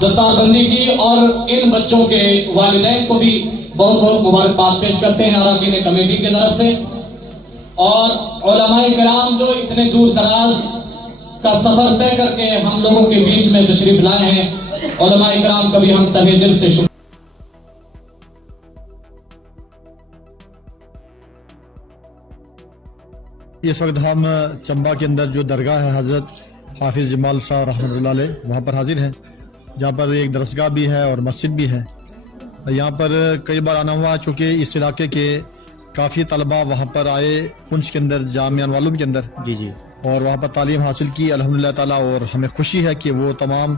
دستار بندی کی اور ان بچوں کے والدین کو بھی بہت بہت مبارکباد پیش کرتے ہیں اراکین کمیٹی کی طرف سے، اور علماء کرام جو اتنے دور دراز کا سفر طے کر کے ہم لوگوں کے بیچ میں تشریف لائے ہیں، علماء کرام کا بھی ہم تہہ دل سے شکریہ۔ اس وقت ہم چمبا کے اندر جو درگاہ ہے حضرت حافظ جمال شاہ رحمۃ اللہ علیہ، وہاں پر حاضر ہیں، جہاں پر ایک درسگاہ بھی ہے اور مسجد بھی ہے۔ یہاں پر کئی بار آنا ہوا چونکہ اس علاقے کے کافی طلباء وہاں پر آئے پونچھ کے اندر، جامعہ انوارالعلوم کے اندر، اور وہاں پر تعلیم حاصل کی الحمدللہ تعالیٰ، اور ہمیں خوشی ہے کہ وہ تمام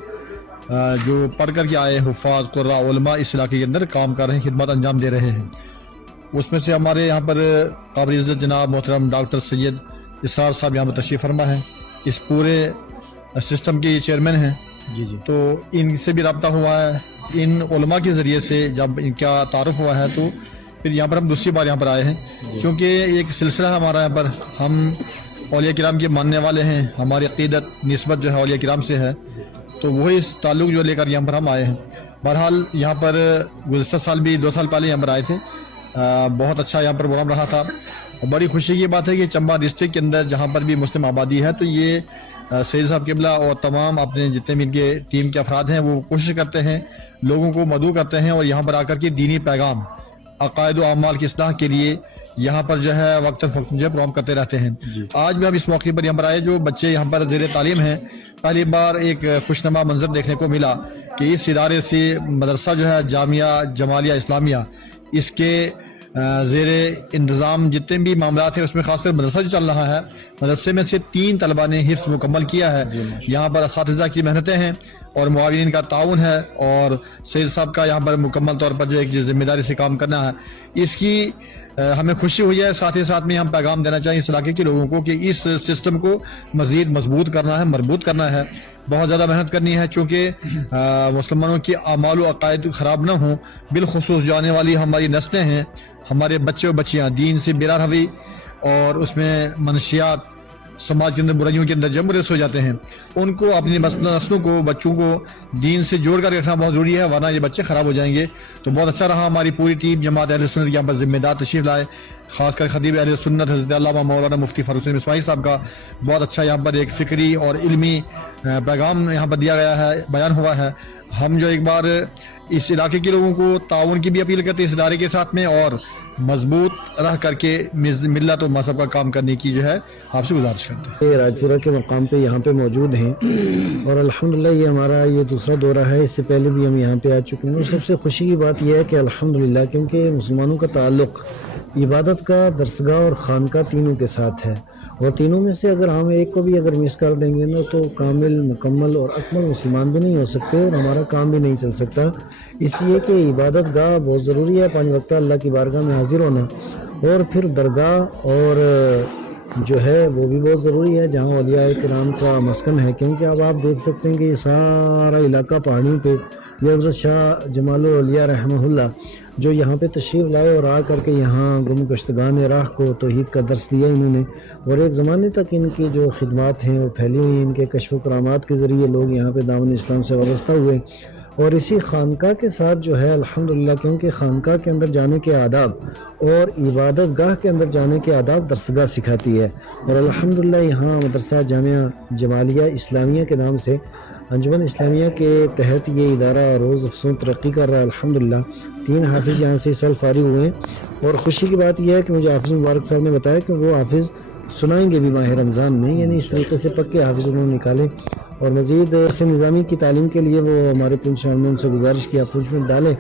جو پڑھ کر کے آئے حفاظ قراء علماء اس علاقے کے اندر کام کر رہے ہیں، خدمات انجام دے رہے ہیں۔ اس میں سے ہمارے یہاں پر قابل عزت جناب محترم ڈاکٹر سید اسرار صاحب یہاں پر تشریف فرما ہے، اس پورے سسٹم کے چیئرمین ہیں۔ تو ان سے بھی رابطہ ہوا ہے، ان علماء کے ذریعے سے جب ان کا تعارف ہوا ہے تو پھر یہاں پر ہم دوسری بار یہاں پر آئے ہیں، کیونکہ ایک سلسلہ ہے ہمارا یہاں پر، ہم اولیاء کرام کے ماننے والے ہیں، ہماری عقیدت نسبت جو ہے اولیاء کرام سے ہے، تو وہی اس تعلق جو لے کر یہاں پر ہم آئے ہیں۔ بہرحال یہاں پر گزشتہ سال بھی 2 سال پہلے یہاں پر آئے تھے، بہت اچھا یہاں پر پروگرام رہا تھا، اور بڑی خوشی کی بات ہے کہ چمبا ڈسٹرکٹ کے اندر جہاں پر بھی مسلم آبادی ہے تو یہ سید صاحب قبلہ اور تمام اپنے جتنے بھی ان کے ٹیم کے افراد ہیں وہ کوشش کرتے ہیں، لوگوں کو مدعو کرتے ہیں، اور یہاں پر آ کر کے دینی پیغام، عقائد و اعمال کی اصلاح کے لیے یہاں پر جو ہے وقت فوقت جو ہے پروگرام کرتے رہتے ہیں۔ آج بھی ہم اس موقع پر یہاں پر آئے، جو بچے یہاں پر زیر تعلیم ہیں، پہلی بار ایک خوشنما منظر دیکھنے کو ملا کہ اس ادارے سے مدرسہ جو ہے جامعہ جمالیہ اسلامیہ، اس کے زیر انتظام جتنے بھی معاملات ہیں اس میں خاص کر مدرسہ جو چل رہا ہے، مدرسے میں سے 3 طلباء نے حفظ مکمل کیا ہے۔ یہاں پر اساتذہ کی محنتیں ہیں اور معاونین کا تعاون ہے، اور سید صاحب کا یہاں پر مکمل طور پر جو ایک ذمہ داری سے کام کرنا ہے، اس کی ہمیں خوشی ہوئی ہے۔ ساتھ ہی ساتھ میں ہم پیغام دینا چاہیں اس علاقے کے لوگوں کو کہ اس سسٹم کو مزید مضبوط کرنا ہے، مربوط کرنا ہے، بہت زیادہ محنت کرنی ہے، چونکہ مسلمانوں کی اعمال و عقائد خراب نہ ہوں، بالخصوص جو آنے والی ہماری نسلیں ہیں، ہمارے بچے و بچیاں دین سے بے روی اور اس میں منشیات، سماج کے اندر برائیوں کے اندر جمرس ہو جاتے ہیں، ان کو اپنی نسلوں کو، بچوں کو دین سے جوڑ کر رکھنا بہت ضروری ہے، ورنہ یہ بچے خراب ہو جائیں گے۔ تو بہت اچھا رہا، ہماری پوری ٹیم جماعت اہل سنت یہاں پر ذمہ دار تشریف لائے، خاص کر خطیب اہل سنت حضرت علامہ مولانا مفتی فاروق حسین مصباحی صاحب کا بہت اچھا یہاں پر ایک فکری اور علمی پیغام یہاں پر دیا گیا ہے، بیان ہوا ہے۔ ہم جو ایک بار اس علاقے کے لوگوں کو تعاون کی بھی اپیل کرتے ہیں اس ادارے کے ساتھ میں، اور مضبوط رہ کر کے ملت و مذہب کا کام کرنے کی جو ہے آپ سے گزارش کرتے ہیں۔ راجپورہ کے مقام پہ یہاں پہ موجود ہیں، اور الحمدللہ یہ ہمارا یہ دوسرا دورہ ہے، اس سے پہلے بھی ہم یہاں پہ آ چکے ہیں، اور سب سے خوشی کی بات یہ ہے کہ الحمدللہ کیونکہ مسلمانوں کا تعلق عبادت کا، درسگاہ اور خانقاہ تینوں کے ساتھ ہے، اور تینوں میں سے اگر ہم ایک کو بھی اگر مس کر دیں گے نا تو کامل، مکمل اور اکمل مسلمان بھی نہیں ہو سکتے، اور ہمارا کام بھی نہیں چل سکتا۔ اس لیے کہ عبادت گاہ بہت ضروری ہے، 5 وقتہ اللہ کی بارگاہ میں حاضر ہونا، اور پھر درگاہ اور جو ہے وہ بھی بہت ضروری ہے جہاں اولیاء کرام کا مسکن ہے، کیونکہ اب آپ دیکھ سکتے ہیں کہ یہ سارا علاقہ پہاڑیوں پہ، یہ حضرت شاہ جمال الاولیاء رحمہ اللہ جو یہاں پہ تشریف لائے اور آ کر کے یہاں گم گشتگان راہ کو توحید کا درس دیا انہوں نے، اور ایک زمانے تک ان کی جو خدمات ہیں وہ پھیلی ہوئی، ان کے کشف و کرامات کے ذریعے لوگ یہاں پہ دامن اسلام سے وابستہ ہوئے، اور اسی خانقاہ کے ساتھ جو ہے الحمدللہ کیونکہ خانقاہ کے اندر جانے کے آداب اور عبادت گاہ کے اندر جانے کے آداب درسگاہ سکھاتی ہے، اور الحمدللہ یہاں مدرسہ جامعہ جمالیہ اسلامیہ کے نام سے انجمن اسلامیہ کے تحت یہ ادارہ روز افزوں ترقی کر رہا ہے۔ الحمدللہ 3 حافظ یہاں سے اس سال فارغ ہوئے ہیں، اور خوشی کی بات یہ ہے کہ مجھے حافظ مبارک صاحب نے بتایا کہ وہ حافظ سنائیں گے بھی ماہ رمضان میں، یعنی اس طریقے سے پکے حافظ انہوں نے نکالے، اور مزید درس نظامی کی تعلیم کے لیے وہ ہمارے پنچ نے ان سے گزارش کیا پنچ میں ڈالیں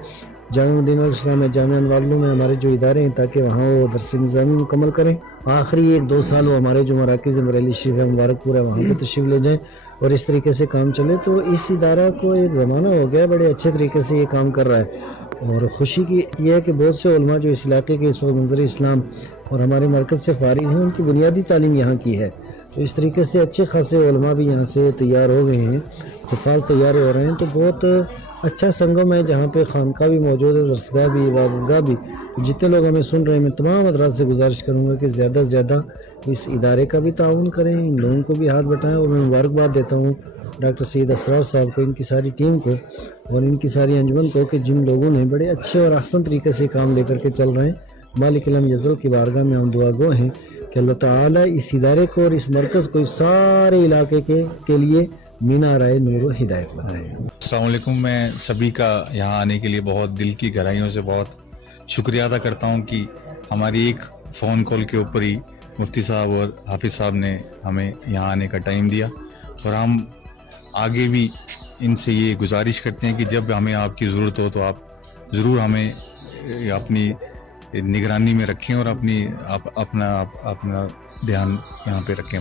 جامعہ مدینہ الاسلام میں، جامعہ انوارالعلوم میں ہمارے جو ادارے ہیں، تاکہ وہاں وہ درس نظامی مکمل کریں۔ آخری 1-2 سال وہ ہمارے جو مراکز بریلی شریف ہے مبارک پورا وہاں پہ تشریف لے جائیں، اور اس طریقے سے کام چلے۔ تو اس ادارہ کو ایک زمانہ ہو گیا بڑے اچھے طریقے سے یہ کام کر رہا ہے، اور خوشی کی یہ ہے کہ بہت سے علماء جو اس علاقے کے اس وقت منظر اسلام اور ہمارے مرکز سے فارغ ہیں، ان کی بنیادی تعلیم یہاں کی ہے، تو اس طریقے سے اچھے خاصے علماء بھی یہاں سے تیار ہو گئے ہیں، حفاظ تیار ہو رہے ہیں، تو بہت اچھا سنگم ہے جہاں پہ خانقاہ بھی موجود ہے، درسگاہ بھی، عبادت گاہ بھی۔ جتنے لوگ ہمیں سن رہے ہیں میں تمام حضرات سے گزارش کروں گا کہ زیادہ سے زیادہ اس ادارے کا بھی تعاون کریں، ان لوگوں کو بھی ہاتھ بٹائیں، اور میں مبارکباد دیتا ہوں ڈاکٹر سید اسرار صاحب کو، ان کی ساری ٹیم کو اور ان کی ساری انجمن کو کہ جن لوگوں نے بڑے اچھے اور احسن طریقے سے کام لے کر کے چل رہے ہیں۔ مالک علم یزل کی بارگاہ میں ہم دعا گو ہیں کہ اللہ تعالیٰ اس ادارے کو اور اس مرکز کو اس سارے علاقے کے لیے مینارائے نور و ہدایت بنائے۔ السلام علیکم۔ میں سبھی کا یہاں آنے کے لیے بہت دل کی گہرائیوں سے بہت شکریہ ادا کرتا ہوں کہ ہماری ایک فون کال کے اوپر ہی مفتی صاحب اور حافظ صاحب نے ہمیں یہاں آنے کا ٹائم دیا، اور ہم آگے بھی ان سے یہ گزارش کرتے ہیں کہ جب ہمیں آپ کی ضرورت ہو تو آپ ضرور ہمیں اپنی نگرانی میں رکھیں اور اپنا دھیان یہاں پہ رکھیں۔